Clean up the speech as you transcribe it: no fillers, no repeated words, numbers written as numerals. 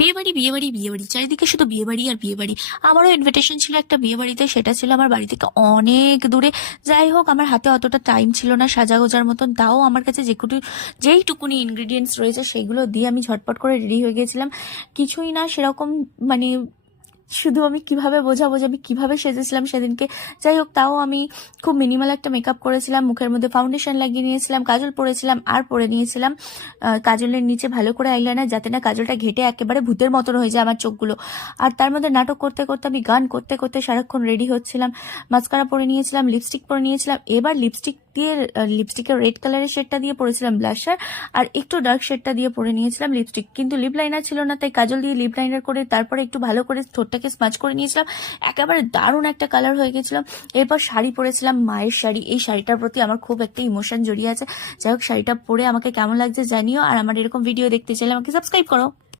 বিয়েবাড়ি বিয়েবাড়ি বিয়েবাড়ি, চারিদিকে শুধু বিয়েবাড়ি আর বিয়েবাড়ি। আমারও ইনভিটেশন ছিল একটা বিয়ে বাড়িতে, সেটা ছিল আমার বাড়ি থেকে অনেক দূরে। যাই হোক, আমার হাতে অতটা টাইম ছিল না সাজা গোজার মতন, তাও আমার কাছে যেইটুকুনি ইনগ্রিডিয়েন্টস রয়েছে সেগুলো দিয়ে আমি ঝটপট করে রেডি হয়ে গেছিলাম। কিছুই না সেরকম, মানে শুধু আমি কিভাবে বোঝাবো যে আমি কিভাবে সেজেছিলাম সেদিনকে। যাই হোক, তাও আমি খুব মিনিমাল একটা মেকআপ করেছিলাম, মুখের মধ্যে ফাউন্ডেশন লাগিয়ে নিয়েছিলাম, কাজল পরেছিলাম, আর পরে নিয়েছিলাম কাজলের নিচে ভালো করে আইলাইনার, যাতে না কাজলটা ঘেটে একেবারে ভূতের মতন হয়ে যায় আমার চোখগুলো। আর তার মধ্যে নাটক করতে করতে আমি গান করতে করতে সারাক্ষণ রেডি হচ্ছিলাম। মাস্কারা পরে নিয়েছিলাম, লিপস্টিক পরে নিয়েছিলাম। এবার লিপস্টিকের রেড কালারের শেডটা দিয়ে পরেছিলাম ব্লাশার, আর একটু ডার্ক শেডটা দিয়ে পরে নিয়েছিলাম লিপস্টিক। কিন্তু লিপ লাইনার ছিল না, তাই কাজল দিয়ে লিপ লাইনার করে তারপরে একটু ভালো করে ঠোঁটটাকে স্মাচ করে নিয়েছিলাম। একেবারে দারুণ একটা কালার হয়ে গেছিলাম। এরপর শাড়ি পরেছিলাম, মায়ের শাড়ি। এই শাড়িটার প্রতি আমার খুব একটা ইমোশন জড়িয়ে আছে। যাই হোক, শাড়িটা পরে আমাকে কেমন লাগছে জানিও, আর আমার এরকম ভিডিও দেখতে চাইলে আমাকে সাবস্ক্রাইব করো।